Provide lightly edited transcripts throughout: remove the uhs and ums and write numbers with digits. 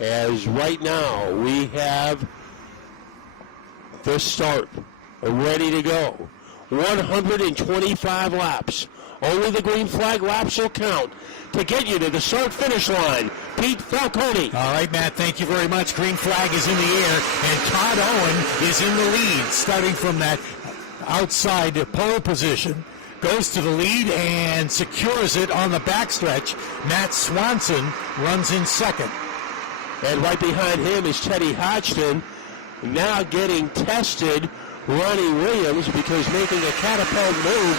as right now we have the start ready to go. 125 laps. Only the green flag laps will count to get you to the start-finish line. Pete Falcone. All right, Matt, thank you very much. Green flag is in the air, and Todd Owen is in the lead, starting from that outside pole position. Goes to the lead and secures it on the backstretch. Matt Swanson runs in second. And right behind him is Teddy Hodgson, now getting tested. Ronnie Williams, because making a catapult move,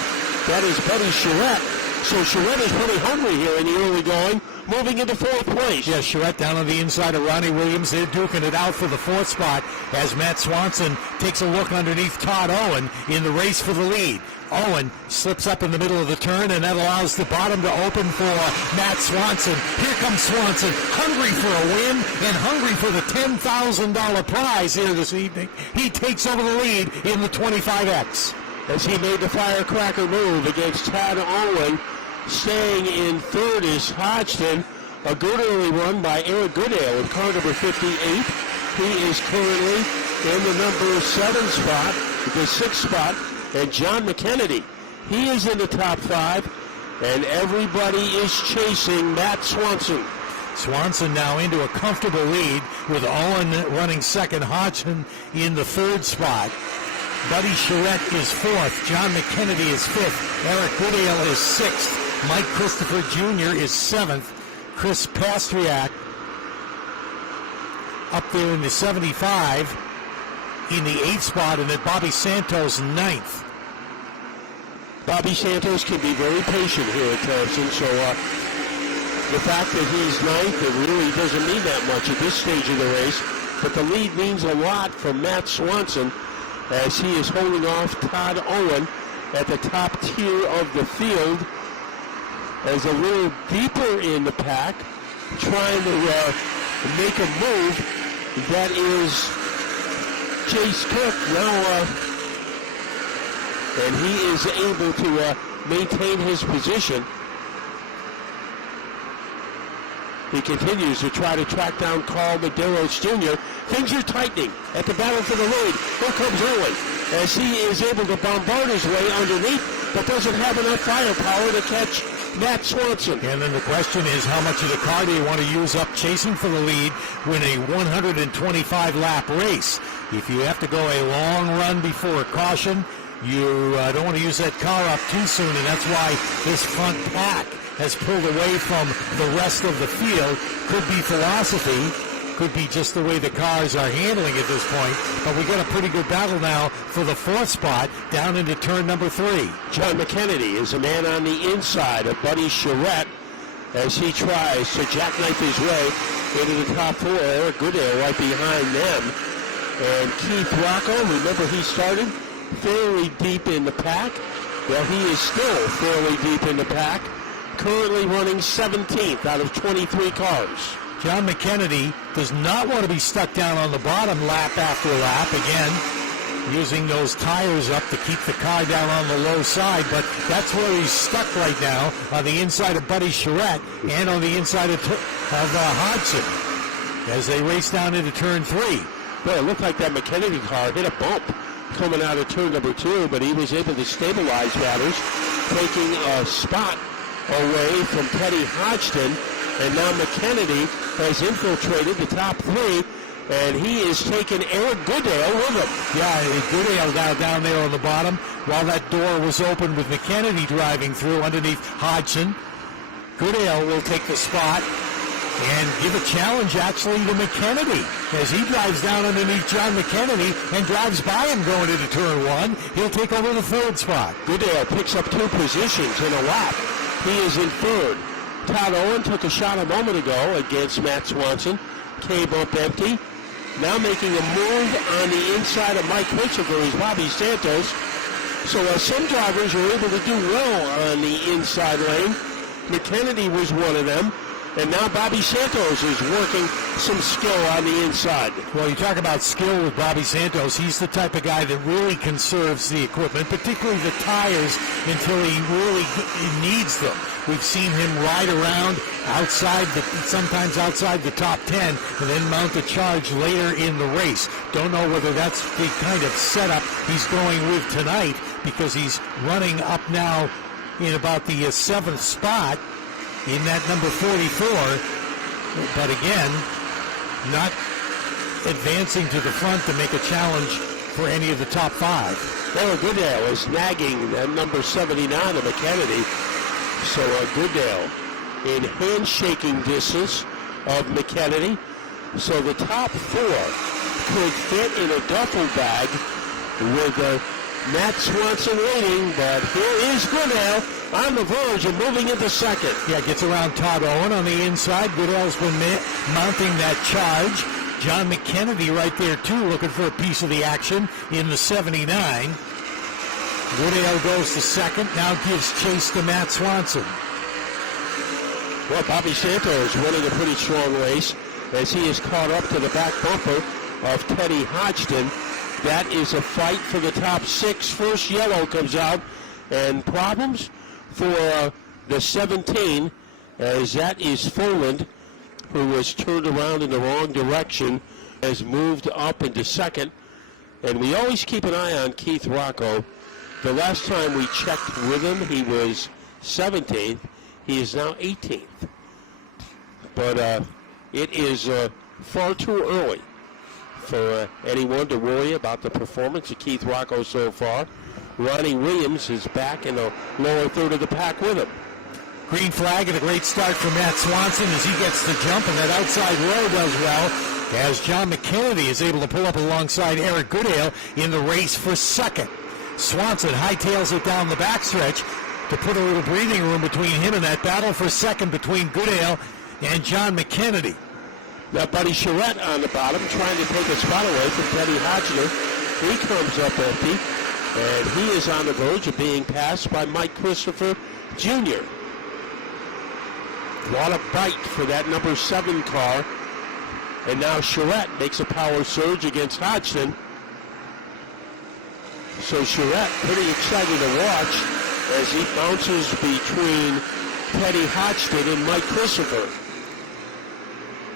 that is Buddy Charette. So Charette is pretty hungry here in the early going, moving into fourth place. Yeah, Charette down on the inside of Ronnie Williams. They're duking it out for the fourth spot as Matt Swanson takes a look underneath Todd Owen in the race for the lead. Owen slips up in the middle of the turn, and that allows the bottom to open for Matt Swanson. Here comes Swanson, hungry for a win and hungry for the $10,000 prize here this evening. He takes over the lead in the 25X. As he made the firecracker move against Todd Owen, staying in third is Hodgson. A good early run by Eric Goodale in car number 58. He is currently in the number 7 spot, the 6th spot. And John McKennedy, he is in the top 5, and everybody is chasing Matt Swanson. Swanson now into a comfortable lead with Owen running second, Hodgson in the 3rd spot. Buddy Charette is 4th, John McKennedy is 5th, Eric Goodale is 6th, Mike Christopher Jr. is 7th, Chris Pastriak up there in the 75 in the 8th spot, and then Bobby Santos 9th. Bobby Santos can be very patient here at Thompson, so the fact that he's 9th, it really doesn't mean that much at this stage of the race, but the lead means a lot for Matt Swanson as he is holding off Todd Owen at the top tier of the field, as a little deeper in the pack, trying to make a move. That is Chase Cook now, and he is able to maintain his position. He continues to try to track down Carl Medeiros Jr. Things are tightening at the battle for the lead. Here comes Owen as he is able to bombard his way underneath, but doesn't have enough firepower to catch Matt Swanson. And then the question is, how much of the car do you want to use up chasing for the lead in a 125-lap race? If you have to go a long run before caution, you don't want to use that car up too soon, and that's why this front pack has pulled away from the rest of the field. Could be philosophy, could be just the way the cars are handling at this point, but we got a pretty good battle now for the 4th spot down into turn number 3. John McKennedy is a man on the inside of Buddy Charette as he tries to jackknife his way into the top 4. Eric Goodale right behind them. And Keith Rocco, remember he started fairly deep in the pack. Well, he is still fairly deep in the pack, currently running 17th out of 23 cars. John McKennedy does not want to be stuck down on the bottom lap after lap. Again, using those tires up to keep the car down on the low side, but that's where he's stuck right now, on the inside of Buddy Charette and on the inside of Hodgson as they race down into turn 3. Well, it looked like that McKennedy car hit a bump coming out of turn number 2, but he was able to stabilize matters, taking a spot away from Teddy Hodgson, and now McKennedy has infiltrated the top 3, and he is taking Eric Goodale with him. Yeah, Goodale down there on the bottom, while that door was open with McKennedy driving through underneath Hodgson. Goodale will take the spot and give a challenge actually to McKennedy as he drives down underneath John McKennedy and drives by him going into turn 1. He'll take over the 3rd spot. Goodale picks up 2 positions in a lap. He is in 3rd. Todd Owen took a shot a moment ago against Matt Swanson. Came up empty. Now making a move on the inside of Mike Christopher is Bobby Santos. So some drivers are able to do well on the inside lane. McKennedy was one of them. And now Bobby Santos is working some skill on the inside. Well, you talk about skill with Bobby Santos. He's the type of guy that really conserves the equipment, particularly the tires, until he really needs them. We've seen him ride around sometimes outside the top 10, and then mount a charge later in the race. Don't know whether that's the kind of setup he's going with tonight, because he's running up now in about the 7th spot in that number 44, but again, not advancing to the front to make a challenge for any of the top 5. Well, Goodale is nagging that number 79 of McKennedy. So Goodale in handshaking distance of McKennedy. So the top 4 could fit in a duffel bag with Matt Swanson waiting, but here is Goodale on the verge of moving into second. Yeah, gets around Todd Owen on the inside. Goodale's been mounting that charge. John McKennedy right there, too, looking for a piece of the action in the 79. Goodale goes to second, now gives chase to Matt Swanson. Well, Bobby Santos running a pretty strong race as he is caught up to the back bumper of Teddy Hodgson. That is a fight for the top 6. First yellow comes out, and problems for the 17, as that is Foland, who was turned around in the wrong direction, has moved up into second. And we always keep an eye on Keith Rocco. The last time we checked with him, he was 17th. He is now 18th. But it is far too early for anyone to worry about the performance of Keith Rocco so far. Ronnie Williams is back in the lower third of the pack with him. Green flag and a great start for Matt Swanson as he gets the jump, and that outside row does well as John McKennedy is able to pull up alongside Eric Goodale in the race for second. Swanson hightails it down the backstretch to put a little breathing room between him and that battle for second between Goodale and John McKennedy. Now Buddy Charette on the bottom trying to take a spot away from Teddy Hodgson. He comes up empty, and he is on the verge of being passed by Mike Christopher Jr. A lot of bite for that number 7 car. And now Charette makes a power surge against Hodgson. So Charette pretty excited to watch as he bounces between Teddy Hodgson and Mike Christopher.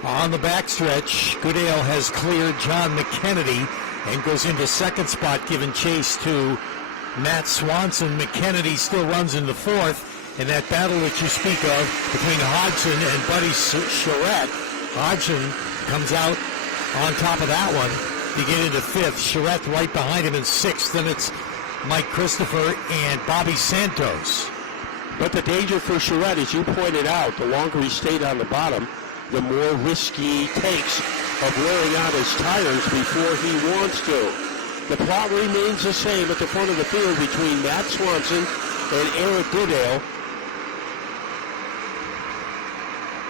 On the backstretch, Goodale has cleared John McKennedy and goes into second spot, giving chase to Matt Swanson. McKennedy still runs in the 4th. In that battle that you speak of between Hodgson and Buddy Charette, Hodgson comes out on top of that one to get into 5th. Charette right behind him in 6th. Then it's Mike Christopher and Bobby Santos. But the danger for Charette, as you pointed out, the longer he stayed on the bottom, the more risk he takes of wearing out his tires before he wants to. The plot remains the same at the front of the field between Matt Swanson and Eric Goodale.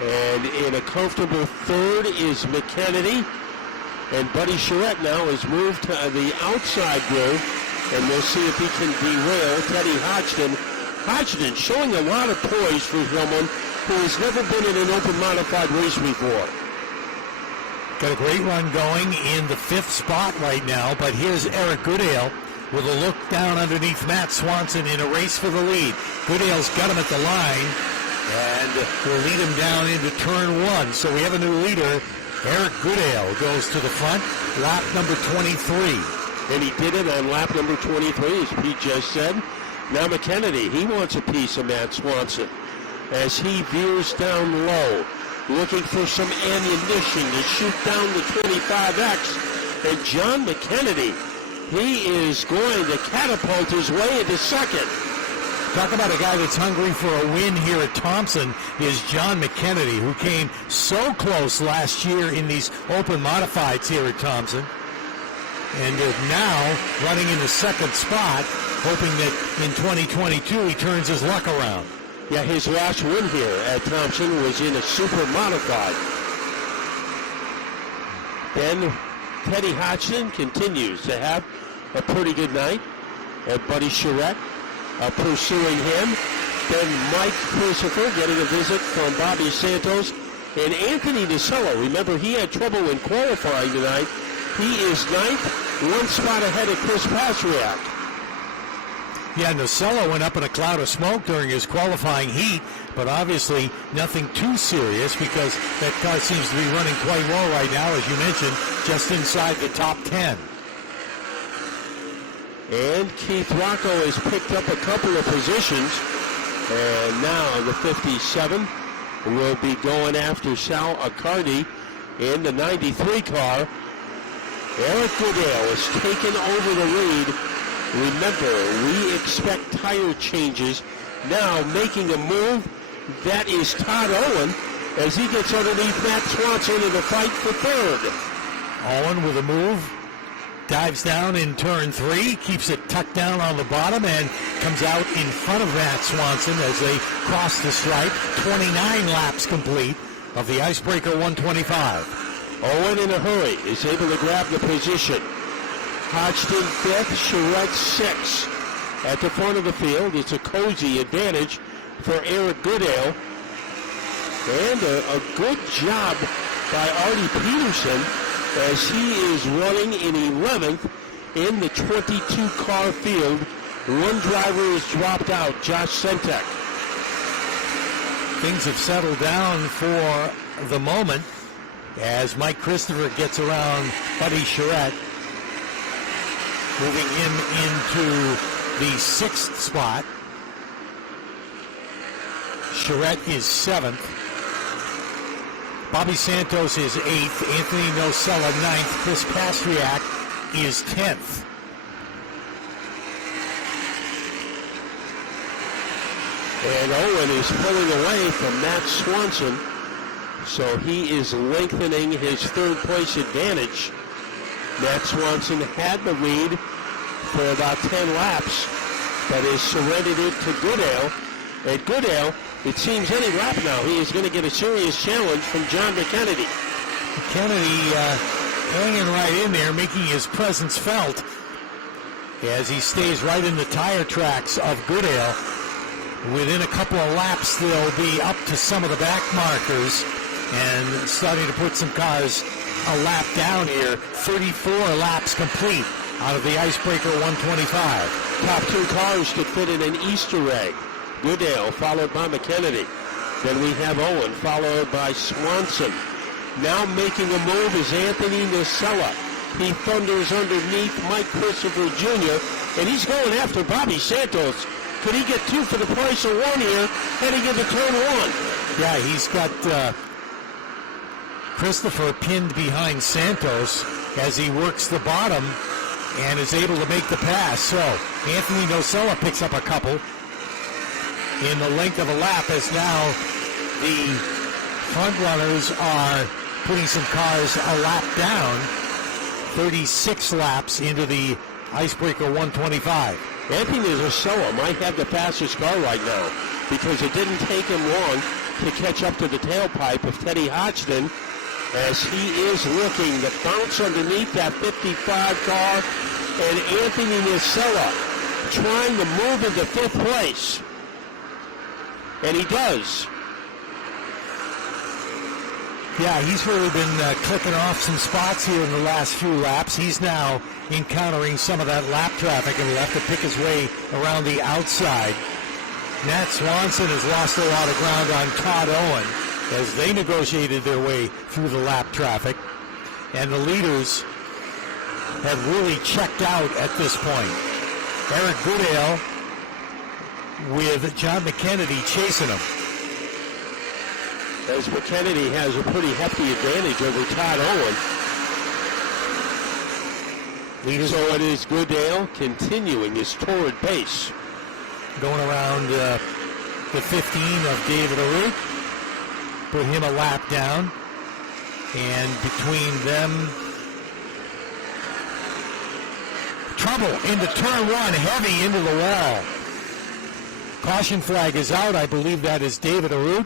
And in a comfortable 3rd is McKennedy. And Buddy Charette now has moved to the outside groove. And we'll see if he can derail Teddy Hodgson. Hodgson showing a lot of poise for someone who has never been in an open modified race before. Got a great run going in the 5th spot right now. But here's Eric Goodale with a look down underneath Matt Swanson in a race for the lead. Goodale's got him at the line. And will lead him down into turn 1. So we have a new leader. Eric Goodale goes to the front, lap number 23. And he did it on lap number 23, as Pete just said. Now McKennedy, he wants a piece of Matt Swanson as he veers down low, looking for some ammunition to shoot down the 25X. And John McKennedy, he is going to catapult his way into second. Talk about a guy that's hungry for a win here at Thompson is John McKennedy, who came so close last year in these open modifieds here at Thompson. And is now running in the 2nd spot, hoping that in 2022 he turns his luck around. Yeah, his last win here at Thompson was in a super modified. Then Teddy Hodgson continues to have a pretty good night. And Buddy Charette pursuing him. Then Mike Christopher getting a visit from Bobby Santos. And Anthony Nocella, remember he had trouble in qualifying tonight. He is 9th, one spot ahead of Chris Pastriak. Yeah, Nocella went up in a cloud of smoke during his qualifying heat, but obviously nothing too serious because that car seems to be running quite well right now, as you mentioned, just inside the top 10. And Keith Rocco has picked up a couple of positions. And now the 57 will be going after Sal Accardi in the 93 car. Eric Goodale has taken over the lead. Remember, we expect tire changes. Now making a move, that is Todd Owen as he gets underneath Matt Swanson in the fight for third. Owen with a move, dives down in turn 3, keeps it tucked down on the bottom, and comes out in front of Matt Swanson as they cross the stripe. 29 laps complete of the Icebreaker 125. Owen in a hurry is able to grab the position. Hodgson 5th, Charette 6th. At the front of the field, it's a cozy advantage for Eric Goodale. And a good job by Artie Peterson as he is running in 11th in the 22-car field. One driver is dropped out, Josh Sentek. Things have settled down for the moment as Mike Christopher gets around Buddy Charette, moving him into the 6th spot. Charette is 7th. Bobby Santos is 8th. Anthony Nocella 9th. Chris Pastriak is 10th. And Owen is pulling away from Matt Swanson, so he is lengthening his third place advantage. Matt Swanson had the lead for about 10 laps, but has surrendered it to Goodale. And Goodale, it seems any lap now, he is going to get a serious challenge from John McKennedy. McKennedy hanging right in there, making his presence felt as he stays right in the tire tracks of Goodale. Within a couple of laps, they'll be up to some of the back markers and starting to put some cars a lap down here. 34 laps complete out of the Icebreaker 125. Top 2 cars to fit in an Easter egg. Goodale followed by McKennedy. Then we have Owen followed by Swanson. Now making a move is Anthony Nocella. He thunders underneath Mike Christopher Jr. and he's going after Bobby Santos. Could he get 2 for the price of 1 here heading into turn 1? Yeah, he's got Christopher pinned behind Santos as he works the bottom and is able to make the pass. So Anthony Nocella picks up a couple in the length of a lap as now the front runners are putting some cars a lap down. 36 laps into the Icebreaker 125. Anthony Nocella might have the fastest car right now because it didn't take him long to catch up to the tailpipe of Teddy Hodgson as he is looking to bounce underneath that 55 car. And Anthony Nocella trying to move into 5th place. And he does. Yeah, he's really been clicking off some spots here in the last few laps. He's now encountering some of that lap traffic and will have to pick his way around the outside. Matt Swanson has lost a lot of ground on Todd Owen as they negotiated their way through the lap traffic. And the leaders have really checked out at this point. Eric Goodale with John McKennedy chasing him. As McKennedy has a pretty hefty advantage over Todd Owen. So it is Goodale continuing his torrid pace. Going around the 15 of David Arute. Put him a lap down. And between them, trouble into turn 1, heavy into the wall. Caution flag is out. I believe that is David Arute.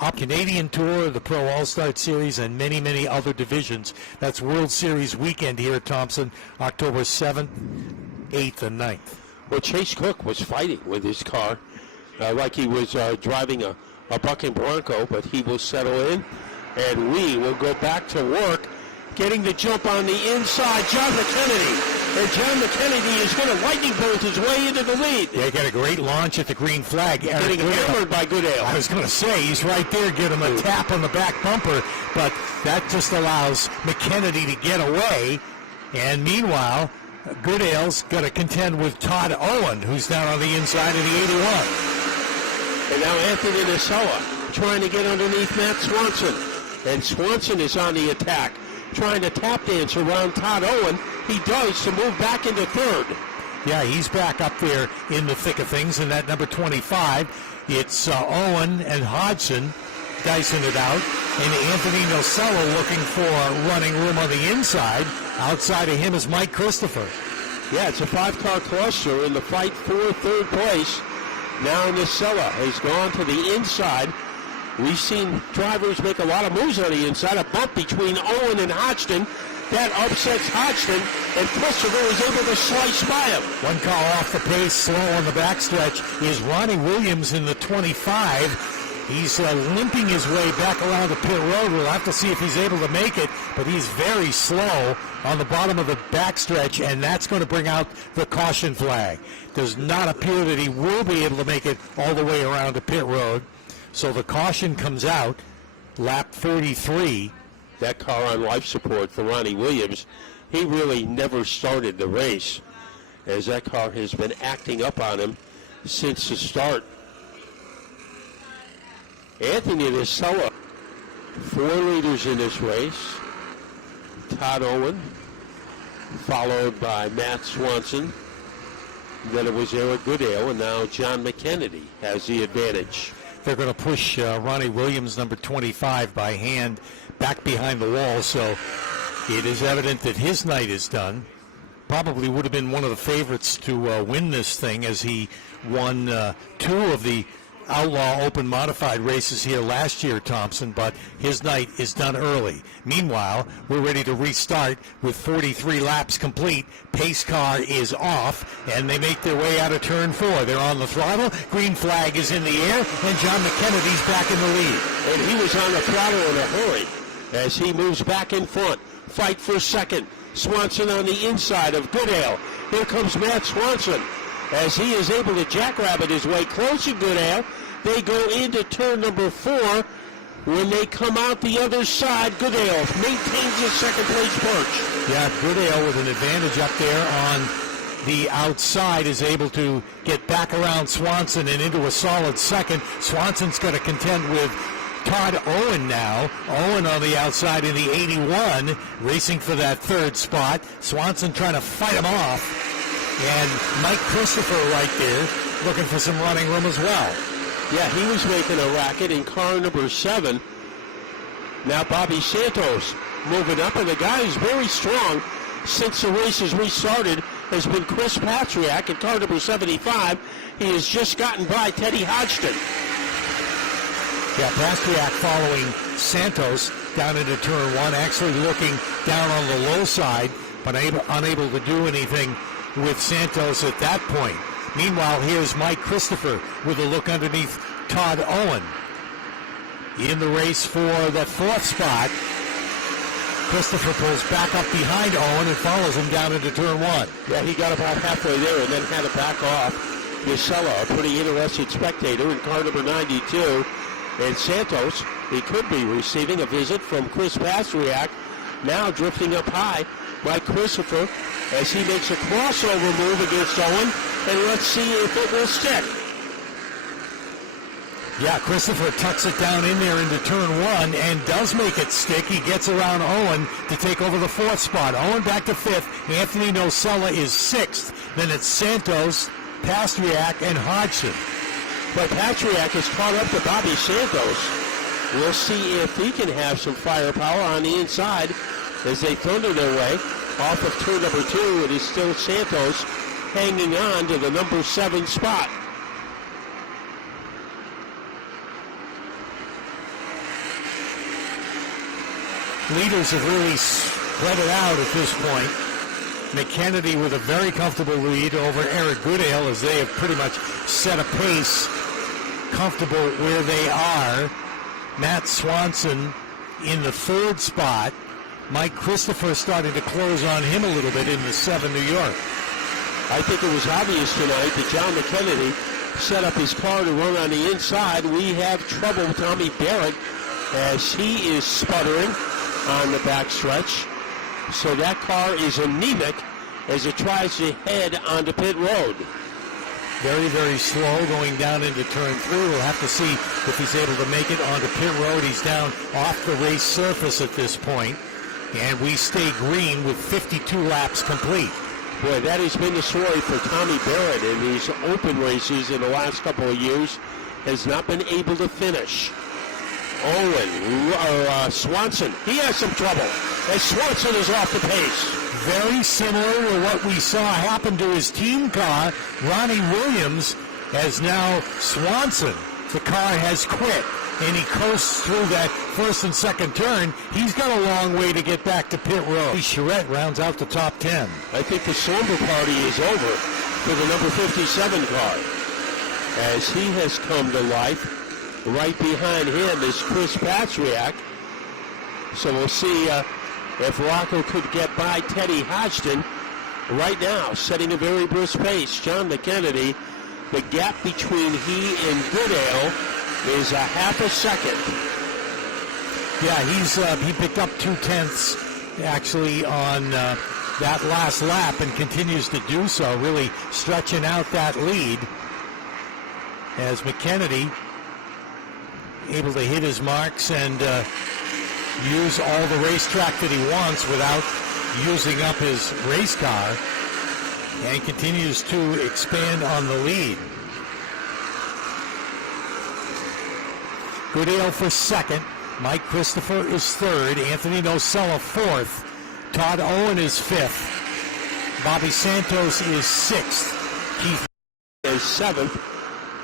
Up Canadian Tour, the Pro All-Star Series, and many, many other divisions. That's World Series weekend here at Thompson, October 7th, 8th, and 9th. Well, Chase Cook was fighting with his car like he was driving a bucking bronco, but he will settle in, and we will go back to work, getting the jump on the inside, John McKennedy. And John McKennedy is going to lightning bolt his way into the lead. Yeah, he got a great launch at the green flag. Getting hammered by Goodale. I was going to say, he's right there, give him a tap on the back bumper, but that just allows McKennedy to get away. And meanwhile, Goodale's got to contend with Todd Owen, who's down on the inside of the 81. And now Anthony Nacella trying to get underneath Matt Swanson. And Swanson is on the attack, trying to tap dance around Todd Owen. He does to move back into third. Yeah, he's back up there in the thick of things. And that number 25, it's Owen and Hodgson dicing it out. And Anthony Nocella looking for running room on the inside. Outside of him is Mike Christopher. Yeah, it's a 5-car cluster in the fight for third place. Now Nocella has gone to the inside. We've seen drivers make a lot of moves on the inside. A bump between Owen and Hodgson. That upsets Hodgson, and Christopher is able to slice by him. One car off the pace, slow on the backstretch, is Ronnie Williams in the 25. He's limping his way back around the pit road. We'll have to see if he's able to make it, but he's very slow on the bottom of the backstretch, and that's going to bring out the caution flag. Does not appear that he will be able to make it all the way around the pit road. So the caution comes out, lap 33. That car on life support for Ronnie Williams. He really never started the race, as that car has been acting up on him since the start. Anthony Nocella, 4 leaders in this race. Todd Owen, followed by Matt Swanson. Then it was Eric Goodale, and now John McKennedy has the advantage. They're going to push Ronnie Williams, number 25, by hand back behind the wall, so it is evident that his night is done. Probably would have been one of the favorites to win this thing, as he won 2 of the Outlaw Open Modified races here last year, Thompson, but his night is done early. Meanwhile, we're ready to restart with 43 laps complete. Pace car is off, and they make their way out of turn 4. They're on the throttle. Green flag is in the air, and John McKennedy's back in the lead. And he was on the throttle in a hurry as he moves back in front. Fight for second. Swanson on the inside of Goodale. Here comes Matt Swanson as he is able to jackrabbit his way close to Goodale. They go into turn number 4. When they come out the other side, Goodale maintains his second place perch. Yeah, Goodale with an advantage up there on the outside is able to get back around Swanson and into a solid second. Swanson's going to contend with Todd Owen now. Owen on the outside in the 81, racing for that third spot. Swanson trying to fight him off. And Mike Christopher right there looking for some running room as well. Yeah, he was making a racket in car number 7. Now Bobby Santos moving up, and the guy who's very strong since the race has restarted has been Chris Patriak in car number 75. He has just gotten by Teddy Hodgson. Yeah, Pastriak following Santos down into turn 1, actually looking down on the low side, but unable to do anything with Santos at that point. Meanwhile, here's Mike Christopher with a look underneath Todd Owen. In the race for the 4th spot, Christopher pulls back up behind Owen and follows him down into turn 1. Yeah, he got about halfway there and then had to back off. Nocella, a pretty interested spectator in car number 92. And Santos, he could be receiving a visit from Chris Pastriak, now drifting up high by Christopher as he makes a crossover move against Owen, and let's see if it will stick. Yeah, Christopher tucks it down in there into turn 1 and does make it stick. He gets around Owen to take over the 4th spot. Owen back to 5th. Anthony Nocella is 6th. Then it's Santos, Pastriak, and Hodgson. But Patriak has caught up to Bobby Santos. We'll see if he can have some firepower on the inside as they thunder their way off of turn number 2. It is still Santos hanging on to the number 7 spot. Leaders have really spread it out at this point. McKennedy with a very comfortable lead over Eric Goodale as they have pretty much set a pace comfortable where they are. Matt Swanson in the third spot. Mike Christopher started to close on him a little bit in the 7 New York. I think it was obvious tonight that John McKennedy set up his car to run on the inside. We have trouble with Tommy Barrett as he is sputtering on the backstretch. So that car is anemic as it tries to head onto pit road. Very, very slow going down into turn 3. We'll have to see if he's able to make it onto pit road. He's down off the race surface at this point. And we stay green with 52 laps complete. Boy, that has been the story for Tommy Barrett in these open races in the last couple of years. Has not been able to finish. Swanson, he has some trouble as Swanson is off the pace. Very similar to what we saw happen to his team car, Ronnie Williams, as now Swanson, the car has quit, and he coasts through that first and second turn. He's got a long way to get back to pit road. Charette rounds out the top 10. I think the slumber party is over for the number 57 car as he has come to life. Right behind him is Chris Patriak. So we'll see if Rocco could get by Teddy Hodgson. Right now, setting a very brisk pace. John McKennedy, the gap between he and Goodale is a half a second. Yeah, he picked up 2/10 actually on that last lap and continues to do so, really stretching out that lead as McKennedy able to hit his marks and use all the racetrack that he wants without using up his race car, and continues to expand on the lead. Goodale for second. Mike Christopher is third. Anthony Nocella fourth. Todd Owen is fifth. Bobby Santos is sixth. Keith is seventh,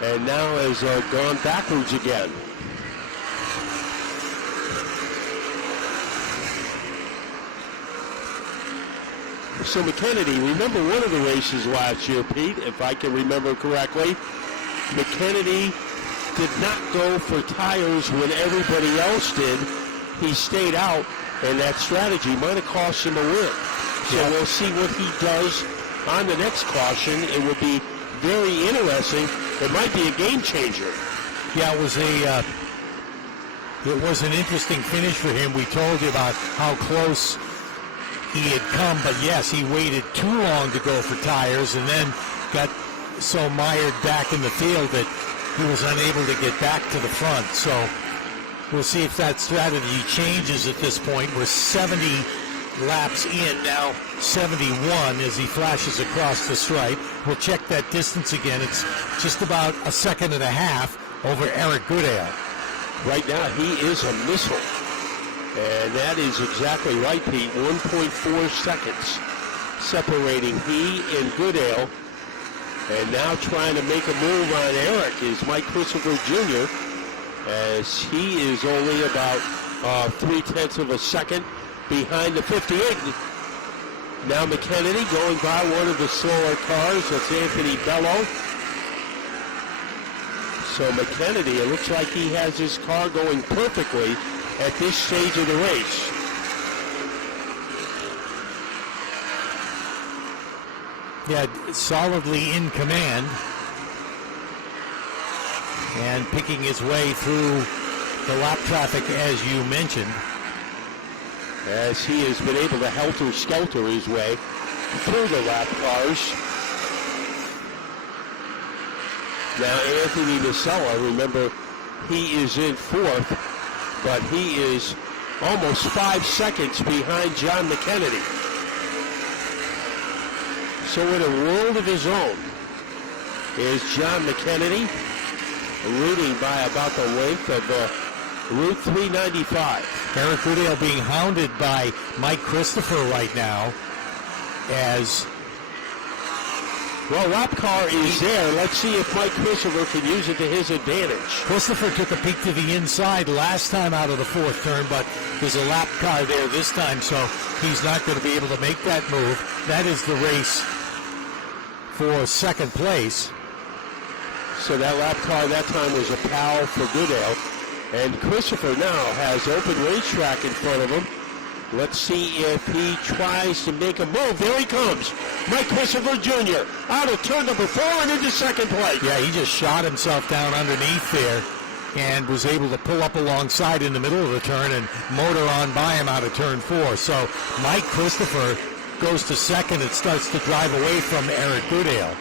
and now has gone backwards again. So McKennedy, remember one of the races last year, Pete, if I can remember correctly, McKennedy did not go for tires when everybody else did. He stayed out, and that strategy might have cost him a win. So we'll see what he does on the next caution. It will be very interesting. It might be a game changer. Yeah, it was an interesting finish for him. We told you about how close he had come, but yes, he waited too long to go for tires and then got so mired back in the field that he was unable to get back to the front. So we'll see if that strategy changes at this point. We're 70 laps in now, 71 as he flashes across the stripe. We'll check that distance again. It's just about a second and a half over Eric Goodale. Right now, he is a missile. And that is exactly right, Pete. 1.4 seconds separating he and Goodale. And now trying to make a move on Eric is Mike Christopher Jr. as he is only about 0.3 of a second behind the 58. Now McKennedy going by one of the slower cars. That's Anthony Bello. So McKennedy, it looks like he has his car going perfectly at this stage of the race. Yeah, solidly in command and picking his way through the lap traffic, as you mentioned. As he has been able to helter-skelter his way through the lap cars. Now Anthony Nocella, remember, he is in fourth, but he is almost 5 seconds behind John McKennedy. So in a world of his own is John McKennedy, leading by about the length of Route 395. Eric Goodale being hounded by Mike Christopher right now as... Well, lap car is there. Let's see if Mike Christopher can use it to his advantage. Christopher took a peek to the inside last time out of the fourth turn, but there's a lap car there this time, so he's not going to be able to make that move. That is the race for second place. So that lap car that time was a pal for Goodale. And Christopher now has open racetrack in front of him. Let's see if he tries to make a move. There he comes. Mike Christopher Jr. out of turn number 4 and into second place. Yeah, he just shot himself down underneath there and was able to pull up alongside in the middle of the turn and motor on by him out of turn 4. So Mike Christopher goes to second and starts to drive away from Eric Goodale.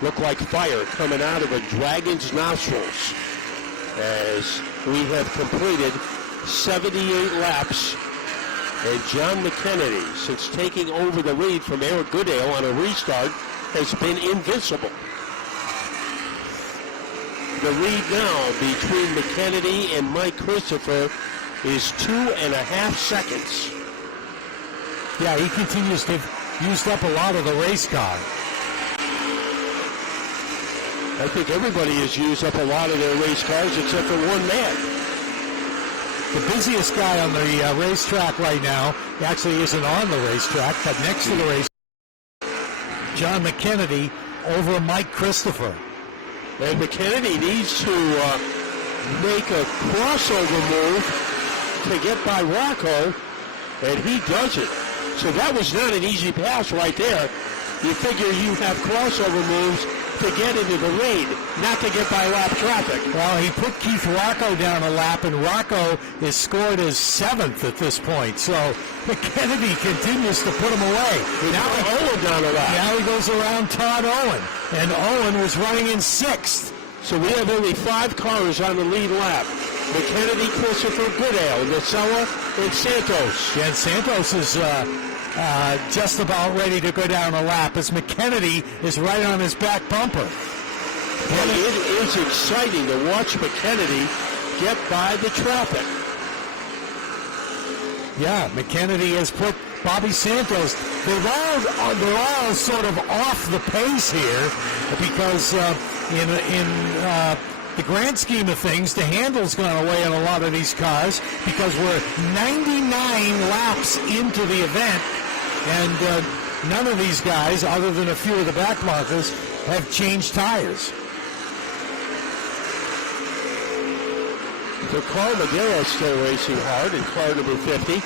Look like fire coming out of a dragon's nostrils as we have completed 78 laps. And John McKennedy, since taking over the lead from Eric Goodale on a restart, has been invincible. The lead now between McKennedy and Mike Christopher is 2.5 seconds. Yeah, he continues to use up a lot of the race car. I think everybody has used up a lot of their race cars except for one man. The busiest guy on the racetrack right now actually isn't on the racetrack, but next to the race, John McKennedy over Mike Christopher. And McKennedy needs to make a crossover move to get by Rocco, and he does it. So that was not an easy pass right there. You figure you have crossover moves to get into the lead, not to get by lap traffic. Well, he put Keith Rocco down a lap, and Rocco is scored as 7th at this point. So McKennedy continues to put him away. Now Owen down a lap. Now he goes around Todd Owen, and Owen was running in 6th. So we have only 5 cars on the lead lap. McKennedy, Christopher, Goodale, Nacella, and Santos. Yeah, and Santos is just about ready to go down a lap as McKennedy is right on his back bumper. And it is exciting to watch McKennedy get by the traffic. Yeah, McKennedy has put Bobby Santos. They're all sort of off the pace here because in the grand scheme of things, the handle's gone away on a lot of these cars because we're 99 laps into the event, and none of these guys, other than a few of the back markers, have changed tires. So Carl Madera still racing hard in car number 50.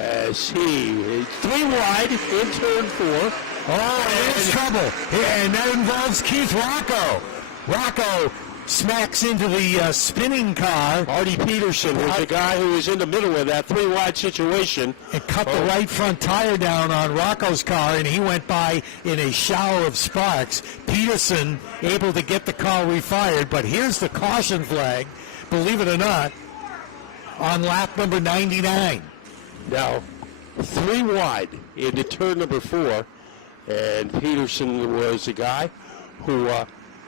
As he is 3 wide in turn 4. Oh, there's trouble. Yeah, and that involves Keith Rocco. Rocco smacks into the spinning car. Artie Peterson was the guy who was in the middle of that 3 wide situation. And cut the right front tire down on Rocco's car, and he went by in a shower of sparks. Peterson able to get the car refired, but here's the caution flag, believe it or not, on lap number 99. Now, 3 wide into turn number 4, and Peterson was the guy who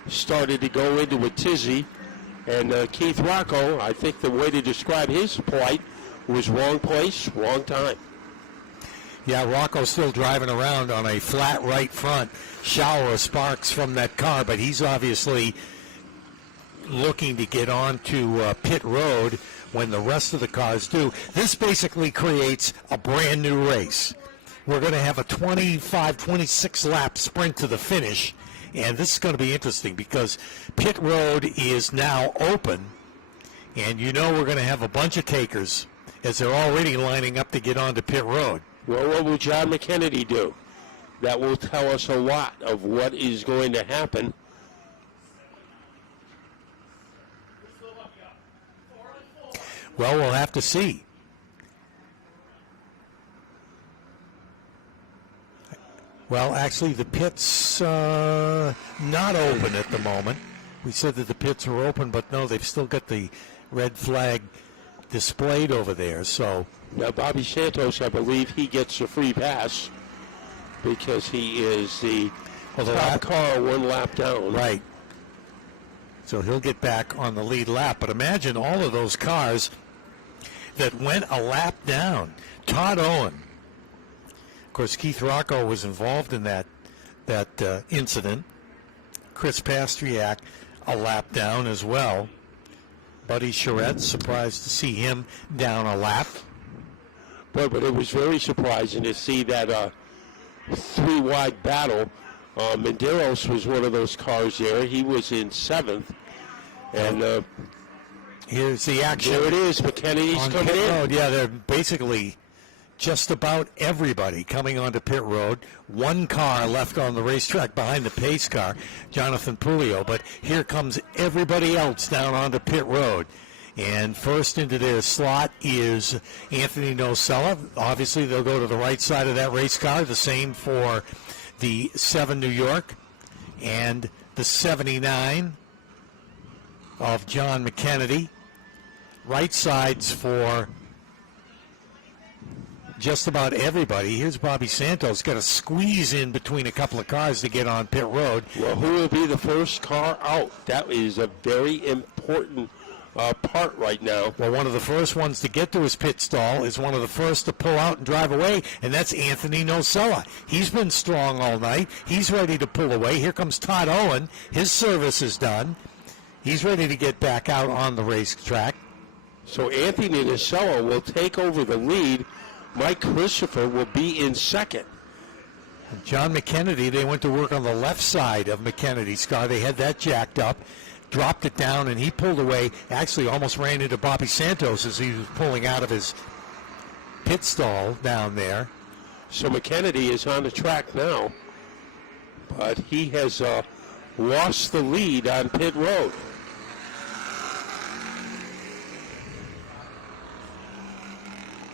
started to go into a tizzy, and Keith Rocco, I think the way to describe his plight was wrong place, wrong time. Yeah, Rocco's still driving around on a flat right front, shower of sparks from that car, but he's obviously looking to get onto pit road when the rest of the cars do. This basically creates a brand new race. We're going to have a 25, 26 lap sprint to the finish, and this is going to be interesting because pit road is now open, and you know we're going to have a bunch of takers as they're already lining up to get onto pit road. Well, what will John McKennedy do? That will tell us a lot of what is going to happen. Well, we'll have to see. Well, actually, the pit's not open at the moment. We said that the pits were open, but no, they've still got the red flag displayed over there. So now Bobby Santos, I believe he gets a free pass because he is the top car 1 lap down. Right. So he'll get back on the lead lap. But imagine all of those cars that went a lap down. Todd Owen. Of course, Keith Rocco was involved in that incident. Chris Pastriak, a lap down as well. Buddy Charette, surprised to see him down a lap. But it was very surprising to see that 3 wide battle Medeiros was one of those cars there. He was in 7th. And here's the action. there it is. McKennedy's on coming pit in. road. Yeah, they're basically just about everybody coming onto pit road. One car left on the racetrack behind the pace car, Jonathan Pulio. But here comes everybody else down onto pit road. And first into their slot is Anthony Nocella. Obviously, they'll go to the right side of that race car. The same for the 7 New York and the 79 of John McKennedy. Right sides for just about everybody. Here's Bobby Santos. Got to squeeze in between a couple of cars to get on pit road. Well, who will be the first car out? That is a very important part right now. Well, one of the first ones to get to his pit stall is one of the first to pull out and drive away, and that's Anthony Nocella. He's been strong all night. He's ready to pull away. Here comes Todd Owen. His service is done. He's ready to get back out on the racetrack. So Anthony Nocella will take over the lead. Mike Christopher will be in second. John McKennedy, they went to work on the left side of McKennedy's car. They had that jacked up, dropped it down, and he pulled away. Actually almost ran into Bobby Santos as he was pulling out of his pit stall down there. So McKennedy is on the track now, but he has lost the lead on pit road.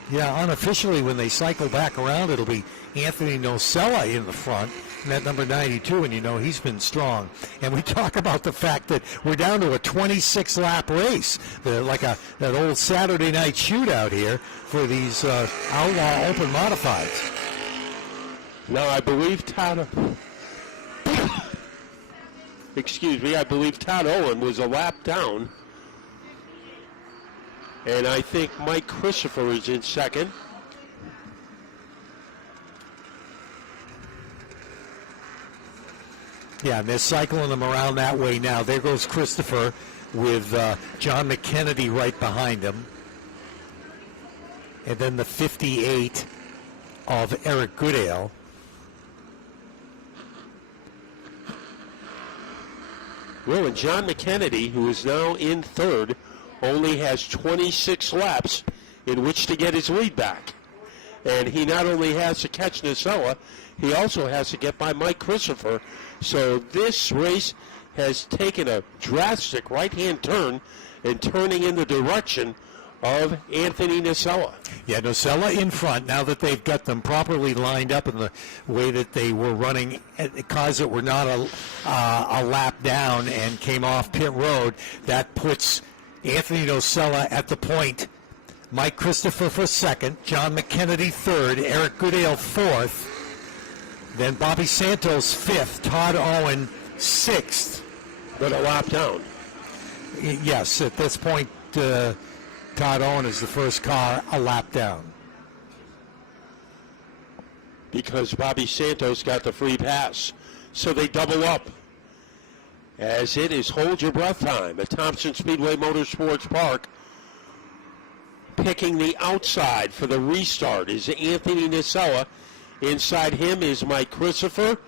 Yeah, unofficially, when they cycle back around, it'll be Anthony Nocella in the front, and that number 92, and you know he's been strong. And we talk about the fact that we're down to a 26-lap race, like that old Saturday night shootout here for these Outlaw Open Modifieds. Now, I believe Todd Owen was a lap down. And I think Mike Christopher is in second. Yeah, and they're cycling them around that way now. There goes Christopher with John McKennedy right behind him. And then the 58 of Eric Goodale. Well, and John McKennedy, who is now in third, only has 26 laps in which to get his lead back. And he not only has to catch Nocella, he also has to get by Mike Christopher. So this race has taken a drastic right-hand turn and turning in the direction of Anthony Nocella. Yeah, Nocella in front, now that they've got them properly lined up in the way that they were running, cars that were not a lap down and came off pit road. That puts Anthony Nocella at the point. Mike Christopher for second, John McKennedy third, Eric Goodale fourth, then Bobby Santos fifth, Todd Owen sixth. But a lap down. Yes, at this point, Todd Owen is the first car a lap down. Because Bobby Santos got the free pass. So they double up. As it is hold your breath time at Thompson Speedway Motorsports Park. Picking the outside for the restart is Anthony Nocella. Inside him is Mike Christopher.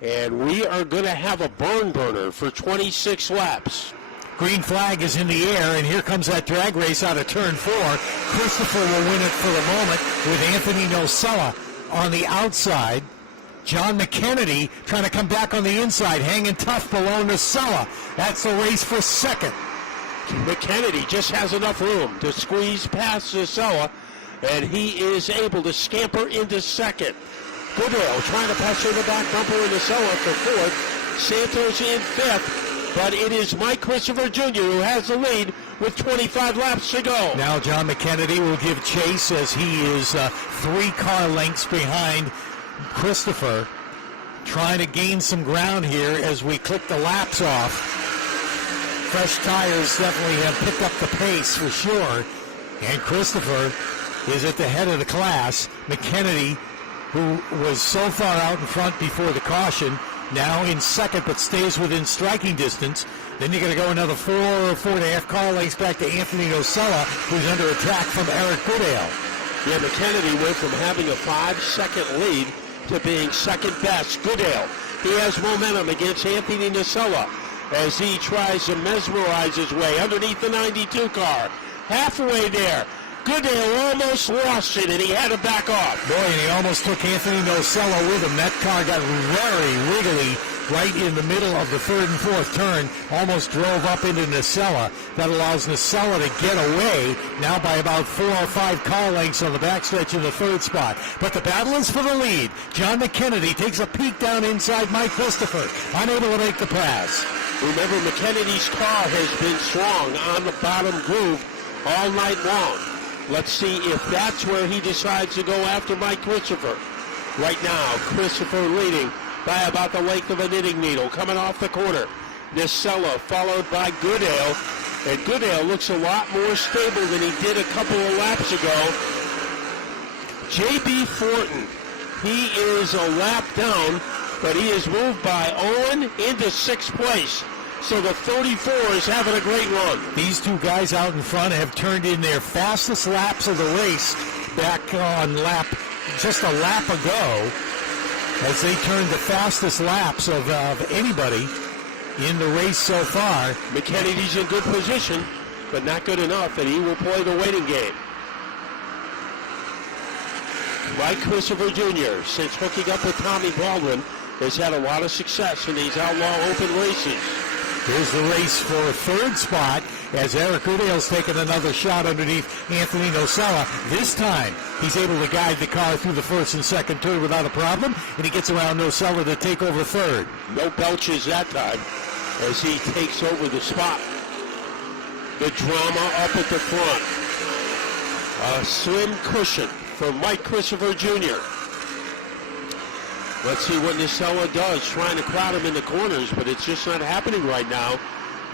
And we are going to have a barn burner for 26 laps. Green flag is in the air, and here comes that drag race out of turn 4. Christopher will win it for the moment with Anthony Nocella on the outside. John McKennedy trying to come back on the inside, hanging tough below Nocella. That's the race for second. McKennedy just has enough room to squeeze past Nocella, and he is able to scamper into second. Goodale trying to pressure the back bumper of Nocella for fourth. Santos in fifth, but it is Mike Christopher Jr. who has the lead with 25 laps to go. Now John McKennedy will give chase as he is 3 car lengths behind Christopher, trying to gain some ground here as we click the laps off. Fresh tires definitely have picked up the pace for sure, and Christopher is at the head of the class. McKennedy, who was so far out in front before the caution, now in second but stays within striking distance. Then you're going to go another 4 or 4.5 car lengths back to Anthony Nocella, who's under attack from Eric Goodale. Yeah, McKennedy went from having a 5-second lead to being second best. Goodale, he has momentum against Anthony Nocella as he tries to mesmerize his way underneath the 92 car. Halfway there, Goodale almost lost it, and he had to back off. Boy, and he almost took Anthony Nocella with him. That car got very wiggly right in the middle of the third and fourth turn, almost drove up into Nocella. That allows Nocella to get away now by about 4 or 5 car lengths on the backstretch in the third spot. But the battle is for the lead. John McKennedy takes a peek down inside Mike Christopher, unable to make the pass. Remember, McKennedy's car has been strong on the bottom groove all night long. Let's see if that's where he decides to go after Mike Christopher. Right now, Christopher leading by about the length of a knitting needle, coming off the corner. Nocella followed by Goodale, and Goodale looks a lot more stable than he did a couple of laps ago. J.B. Fortin, he is a lap down, but he is moved by Owen into 6th place. So the 34 is having a great run. These two guys out in front have turned in their fastest laps of the race back on just a lap ago, as they turned the fastest laps of anybody in the race so far. McKennedy's in good position, but not good enough, and he will play the waiting game. Mike Christopher Jr., since hooking up with Tommy Baldwin, has had a lot of success in these Outlaw Open races. Here's the race for third spot as Eric Goodale's taken another shot underneath Anthony Nocella. This time, he's able to guide the car through the first and second turn without a problem, and he gets around Nocella to take over third. No belches that time as he takes over the spot. The drama up at the front. A slim cushion for Mike Christopher Jr. Let's see what Nocella does, trying to crowd him in the corners, but it's just not happening right now.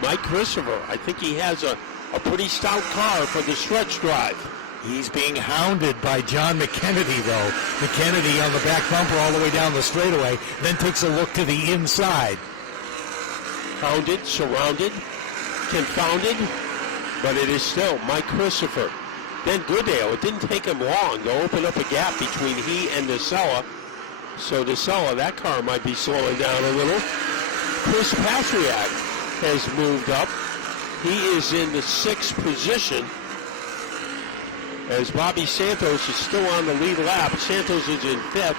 Mike Christopher, I think he has a pretty stout car for the stretch drive. He's being hounded by John McKennedy, though. McKennedy on the back bumper all the way down the straightaway, then takes a look to the inside. Hounded, surrounded, confounded, but it is still Mike Christopher. Then Goodale, it didn't take him long to open up a gap between he and Nocella. So Nocella, that car might be slowing down a little. Chris Patriak has moved up. He is in the 6th position as Bobby Santos is still on the lead lap. Santos is in 5th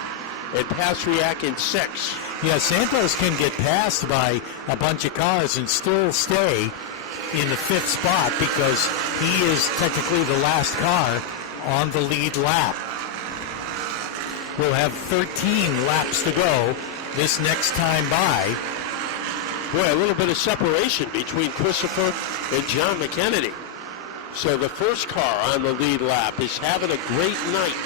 and Patriak in 6th. Yeah, Santos can get passed by a bunch of cars and still stay in the 5th spot because he is technically the last car on the lead lap. We'll have 13 laps to go this next time by. Boy, a little bit of separation between Christopher and John McKennedy. So the first car on the lead lap is having a great night.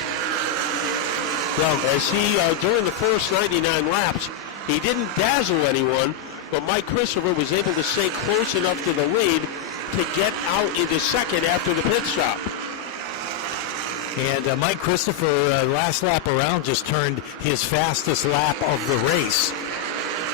Well, as he, during the first 99 laps, he didn't dazzle anyone, but Mike Christopher was able to stay close enough to the lead to get out into second after the pit stop. And Mike Christopher, last lap around, just turned his fastest lap of the race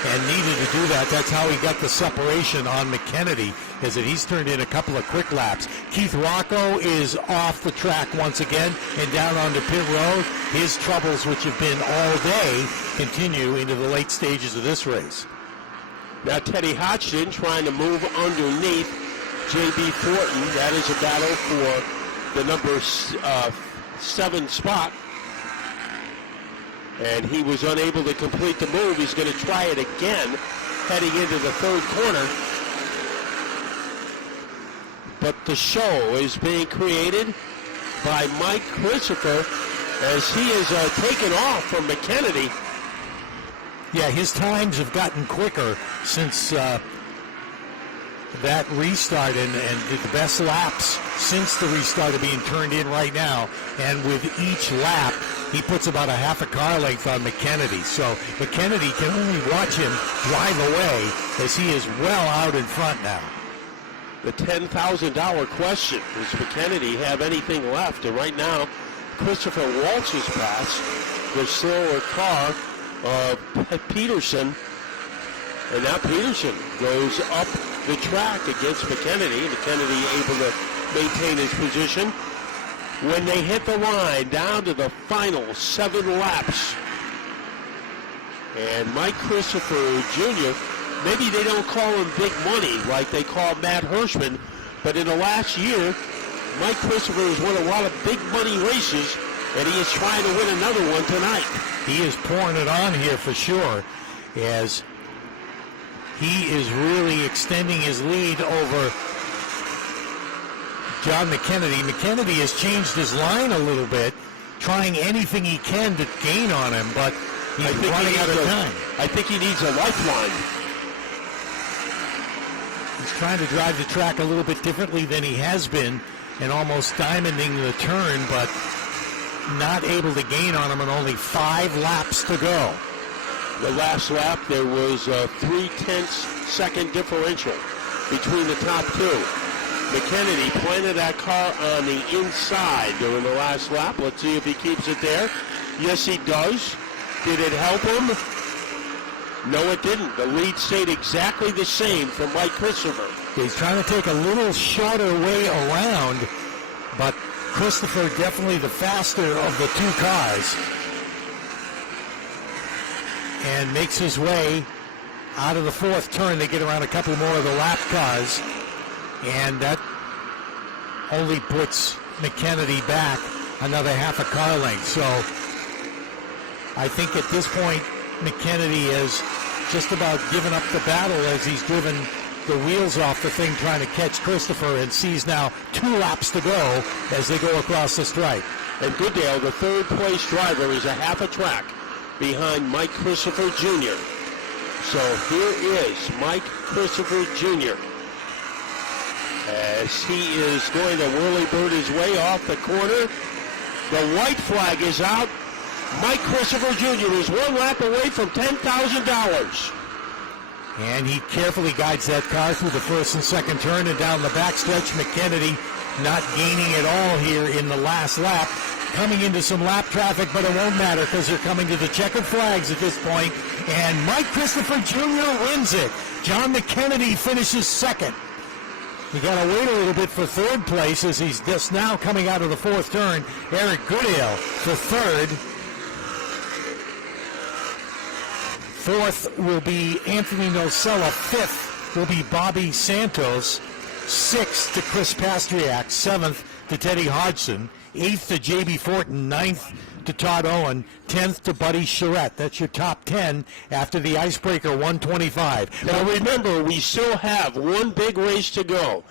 and needed to do that. That's how he got the separation on McKennedy, is that he's turned in a couple of quick laps. Keith Rocco is off the track once again and down onto pit road. His troubles, which have been all day, continue into the late stages of this race. Now Teddy Hodgson trying to move underneath J.B. Fortin. That is a battle for the number 7 spot. And he was unable to complete the move. He's going to try it again, heading into the third corner. But the show is being created by Mike Christopher as he is taken off from McKennedy. Yeah, his times have gotten quicker since that restart, and the best laps since the restart are being turned in right now. And with each lap, he puts about a half a car length on McKennedy. So McKennedy can only watch him drive away as he is well out in front now. The $10,000 question, does McKennedy have anything left? And right now, Christopher waltzes past the slower car of Peterson. And now Peterson goes up the track against McKennedy. McKennedy able to maintain his position. When they hit the line, down to the final 7 laps, And Mike Christopher Jr., maybe they don't call him big money like they call Matt Hirschman, but in the last year, Mike Christopher has won a lot of big money races, and he is trying to win another one tonight. He is pouring it on here for sure, as he is really extending his lead over John McKennedy. McKennedy has changed his line a little bit, trying anything he can to gain on him, but he's running out of time. I think he needs a lifeline. He's trying to drive the track a little bit differently than he has been, and almost diamonding the turn, but not able to gain on him, and only 5 laps to go. The last lap, there was a 0.3 second differential between the top two. McKennedy planted that car on the inside during the last lap. Let's see if he keeps it there. Yes, he does. Did it help him? No, it didn't. The lead stayed exactly the same for Mike Christopher. He's trying to take a little shorter way around, but Christopher definitely the faster of the two cars, and makes his way out of the 4th turn. They get around a couple more of the lap cars, and that only puts McKennedy back another half a car length. So I think at this point, McKennedy has just about given up the battle as he's driven the wheels off the thing trying to catch Christopher, and sees now 2 laps to go as they go across the stripe. And Goodale, the 3rd place driver, is a half a track behind Mike Christopher Jr. So here is Mike Christopher Jr. as he is going to whirly-bird his way off the corner. The white flag is out. Mike Christopher Jr. is 1 lap away from $10,000. And he carefully guides that car through the 1st and 2nd turn and down the backstretch. McKennedy not gaining at all here in the last lap. Coming into some lap traffic, but it won't matter because they're coming to the checkered flags at this point. And Mike Christopher Jr. wins it. John McKennedy finishes 2nd. You got to wait a little bit for 3rd place as he's just now coming out of the 4th turn. Eric Goodale for 3rd. 4th will be Anthony Nocella. 5th will be Bobby Santos. 6th to Chris Pastriak. 7th to Teddy Hodgson. 8th to J.B. Fortin. 9th to Todd Owen. 10th to Buddy Charette. That's your top 10 after the Icebreaker 125. Now remember, we still have one big race to go.